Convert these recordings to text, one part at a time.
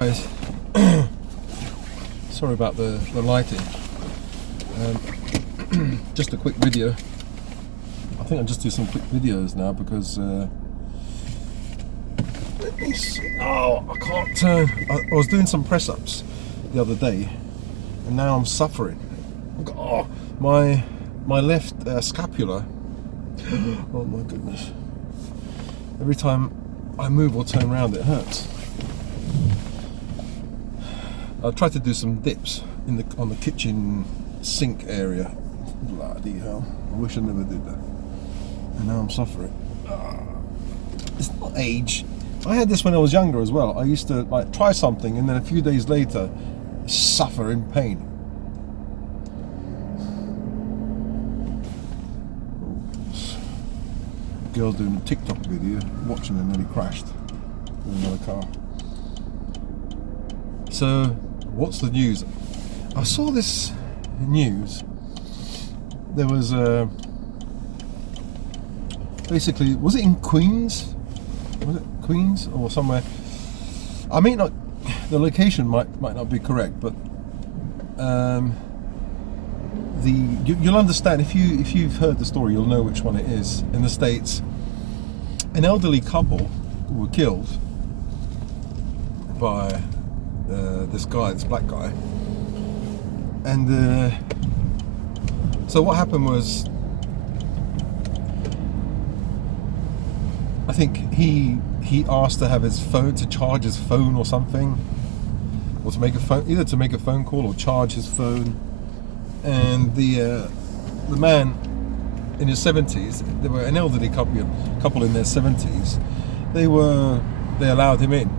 Guys, sorry about the lighting. Just a quick video. I think I'll just do some quick videos now because let me see. Oh, I can't turn. I was doing some press-ups the other day and now I'm suffering. Oh, my left scapula. Oh my goodness. Every time I move or turn around it hurts. I tried to do some dips on the kitchen sink area. Bloody hell! I wish I never did that. And now I'm suffering. It's not age. I had this when I was younger as well. I used to like try something and then a few days later suffer in pain. Girl doing a TikTok video, watching her nearly crashed with another car. So, what's the news? I saw this news. There was basically, was it in Queens? Was it Queens or somewhere? I mean, not the location might not be correct, but you'll understand if you've heard the story. You'll know which one it is. In the States, an elderly couple were killed by this black guy, and so what happened was, I think he asked to have his phone, to charge his phone or something, or to make a phone, either to make a phone call or charge his phone, and the man in his 70s, they were an elderly couple in their 70s, they allowed him in,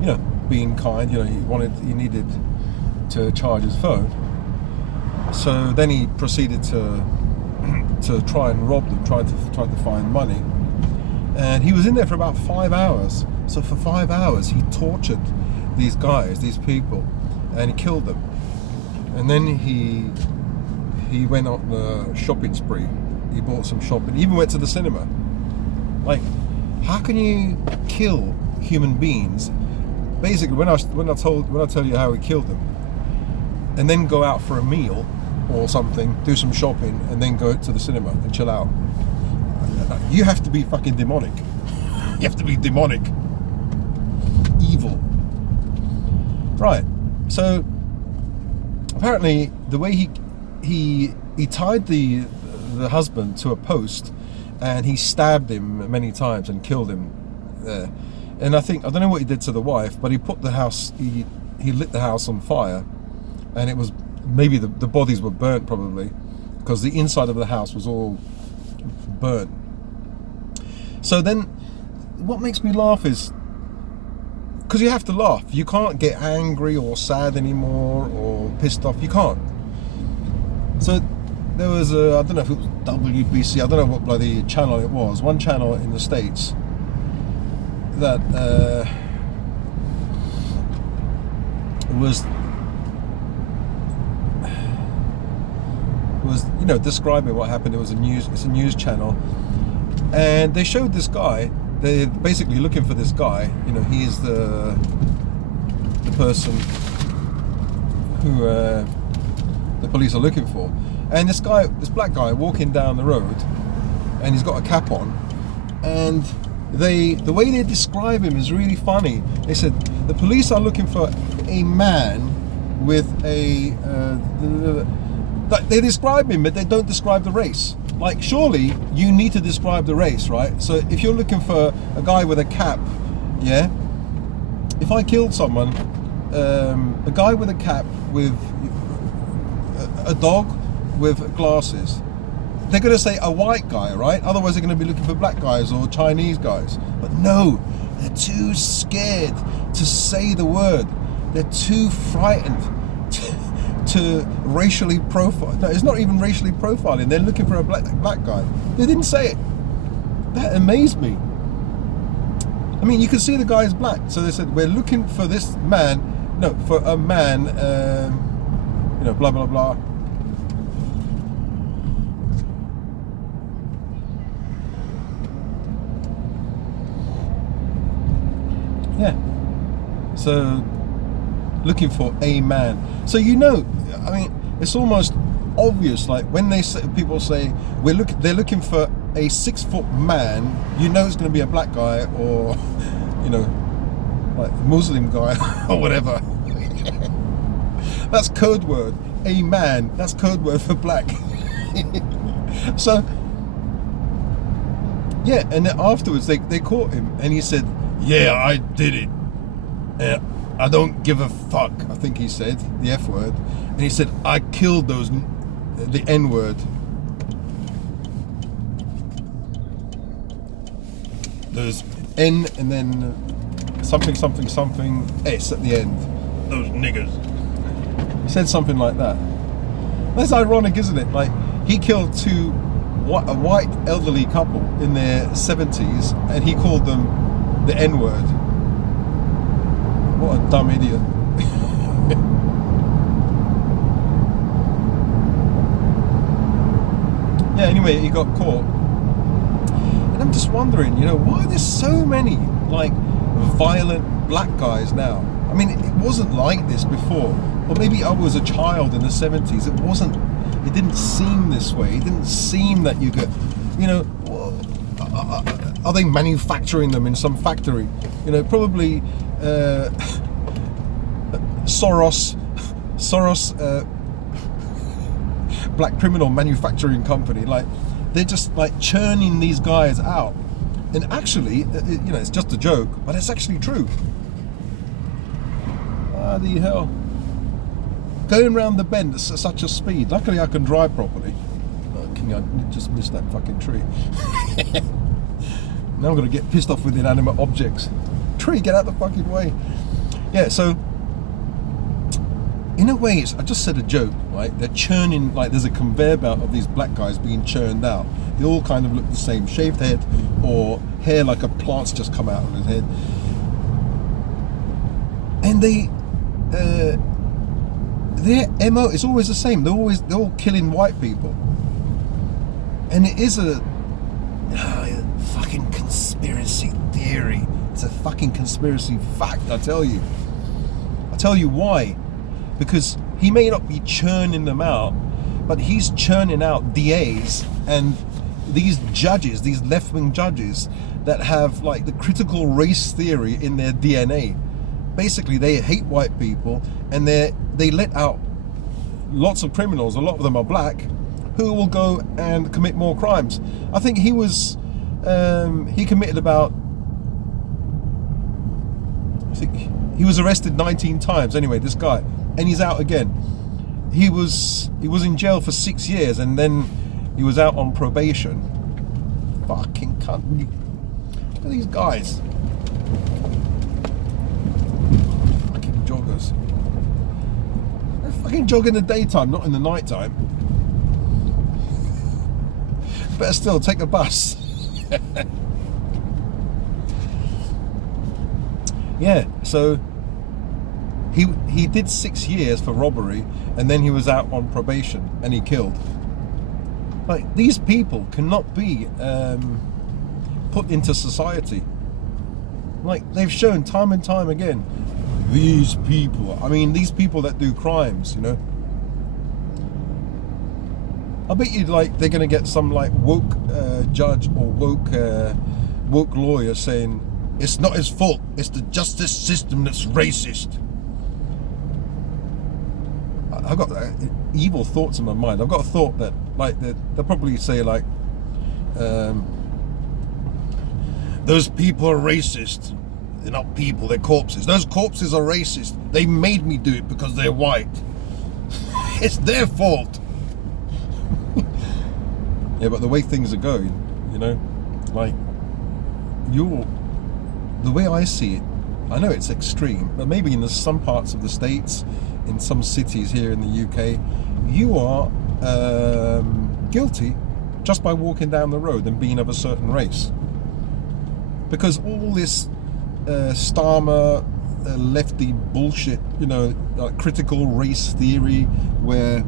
you know, being kind, you know, he needed to charge his phone. So then he proceeded to try and rob them, tried to find money. And he was in there for about 5 hours. So for 5 hours he tortured these guys, these people, and he killed them. And then he went on a shopping spree. He bought some shopping, he even went to the cinema. Like, how can you kill human beings? Basically, when I tell you how he killed them, and then go out for a meal or something, do some shopping, and then go to the cinema and chill out, you have to be fucking demonic. You have to be demonic, evil. Right. So apparently, the way he tied the husband to a post, and he stabbed him many times and killed him there. And I don't know what he did to the wife, but he put the house, he lit the house on fire, and it was, maybe the bodies were burnt probably, because the inside of the house was all burnt. So then, what makes me laugh is, because you have to laugh, you can't get angry or sad anymore or pissed off, you can't. So there was I don't know if it was WBC, I don't know what bloody channel it was, one channel in the States that was you know, describing what happened. It's a news channel, and they showed this guy. They're basically looking for this guy. You know, he is the person who the police are looking for. And this black guy walking down the road, and he's got a cap on, and the way they describe him is really funny. They said the police are looking for a man with a they describe him, but they don't describe the race. Like, surely you need to describe the race, right? So if you're looking for a guy with a cap, yeah, if I killed someone, a guy with a cap with a dog with glasses, they're going to say a white guy, right? Otherwise they're going to be looking for black guys or Chinese guys. But no, they're too scared to say the word. They're too frightened to racially profile. No, it's not even racially profiling. They're looking for a black guy. They didn't say it. That amazed me. I mean, you can see the guy is black. So they said, we're looking for this man. No, for a man, you know, blah, blah, blah. Yeah. So looking for a man. So I mean, it's almost obvious. Like when people say they're looking for a 6-foot man. You know it's going to be a black guy or like Muslim guy or whatever. That's code word. A man. That's code word for black. So yeah, and then afterwards they caught him, and he said, "Yeah, I did it. I don't give a fuck." I think he said the F word, and he said, "I killed the N word." There's N and then something S at the end. Those niggers. He said something like that. That's ironic, isn't it? Like he killed a white elderly couple in their 70s, and he called them the N word. What a dumb idiot. Yeah, anyway, he got caught. And I'm just wondering, why there's so many, like, violent black guys now? I mean, it wasn't like this before. Or maybe I was a child in the 70s. It didn't seem this way. It didn't seem that you could, are they manufacturing them in some factory? Probably Soros black criminal manufacturing company. Like they're just like churning these guys out, and actually, it's just a joke, but it's actually true. Bloody hell! Going round the bend at such a speed. Luckily, I can drive properly. I just missed that fucking tree. Now I'm gonna get pissed off with inanimate objects. Tree, get out the fucking way. Yeah, so in a way, I just said a joke, right? They're churning, like there's a conveyor belt of these black guys being churned out. They all kind of look the same, shaved head or hair like a plant's just come out of his head. And their MO is always the same. They're all killing white people. And it is a fucking conspiracy theory. It's a fucking conspiracy fact, I tell you. I'll tell you why. Because he may not be churning them out, but he's churning out DAs and these judges, these left-wing judges that have like the critical race theory in their DNA. Basically, they hate white people, and they let out lots of criminals. A lot of them are black, who will go and commit more crimes. I think he committed about, I think he was arrested 19 times. Anyway, this guy, and he's out again. He was in jail for 6 years, and then he was out on probation. Fucking cunt! Look at these guys. Joggers. They fucking jog in the daytime, not in the nighttime. Better still, take a bus. Yeah, so he did 6 years for robbery, and then he was out on probation, and he killed. Like, these people cannot be put into society. Like, they've shown time and time again. These people that do crimes, I bet you like they're gonna get some like woke judge or woke lawyer saying it's not his fault, it's the justice system that's racist. I've got evil thoughts in my mind. I've got a thought that like they'll probably say like those people are racist. They're not people, they're corpses. Those corpses are racist. They made me do it because they're white. It's their fault. Yeah, but the way things are going, like the way I see it, I know it's extreme, but maybe in some parts of the States, in some cities here in the UK, you are guilty just by walking down the road and being of a certain race. Because all this Starmer lefty bullshit, like critical race theory, where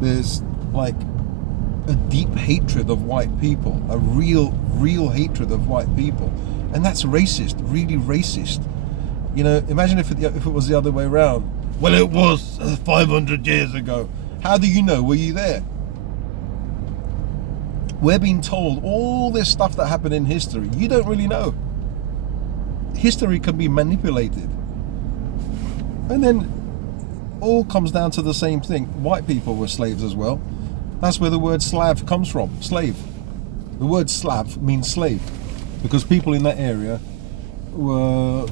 there's like a deep hatred of white people, a real hatred of white people, and that's racist, really racist. You know, imagine if it was the other way around. Well, it was 500 years ago. How do you know? Were you there? We're being told all this stuff that happened in history. You don't really know. History can be manipulated. And then all comes down to the same thing. White people were slaves as well. That's where the word Slav comes from, slave. The word Slav means slave, because people in that area were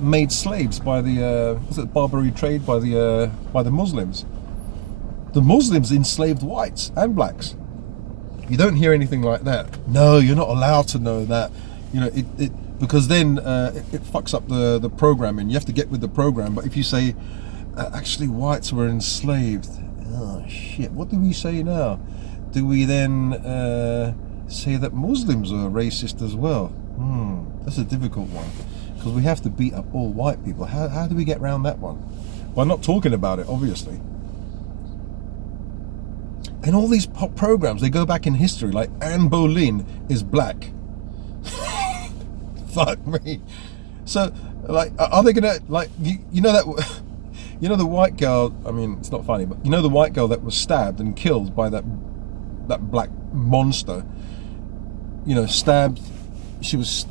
made slaves by the Barbary trade by the Muslims. The Muslims enslaved whites and blacks. You don't hear anything like that. No, you're not allowed to know that. You know, because then it fucks up the programming. You have to get with the program. But if you say, actually whites were enslaved, oh shit, what do we say now? Do we then say that Muslims are racist as well? That's a difficult one, because we have to beat up all white people. How do we get around that one? By not talking about it, obviously. And all these pop programs, they go back in history, like Anne Boleyn is black. Fuck me. So, like, are they gonna, like, you know that, you know the white girl, I mean, it's not funny, but you know the white girl that was stabbed and killed by that black monster, you know, stabbed, she was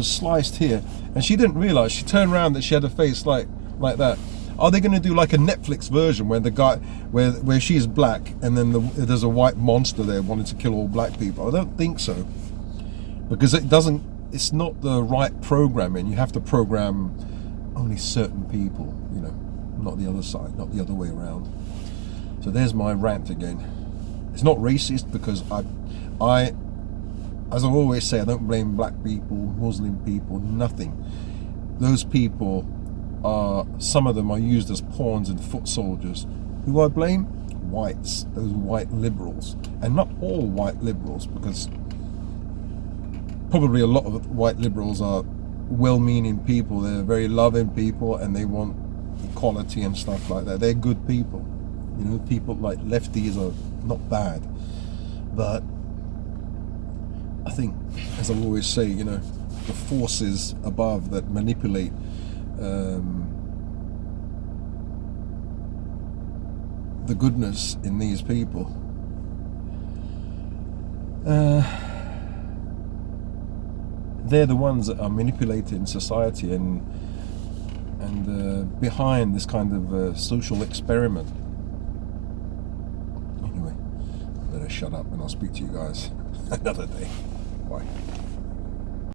sliced here, and she didn't realize, she turned around that she had a face like that. Are they going to do like a Netflix version where the guy, where she is black and then there's a white monster there wanting to kill all black people? I don't think so, because it's not the right programming. You have to program only certain people, you know, not the other side, not the other way around. So there's my rant again. It's not racist, because I as I always say, I don't blame black people, Muslim people, nothing. Those people some of them are used as pawns and foot soldiers. Who I blame? Whites, those white liberals. And not all white liberals, because probably a lot of white liberals are well-meaning people. They're very loving people, and they want equality and stuff like that. They're good people. You know, people like lefties are not bad. But I think, as I always say, you know, the forces above that manipulate the goodness in these people, they're the ones that are manipulating society and behind this kind of social experiment. Anyway, better shut up, and I'll speak to you guys another day. Bye.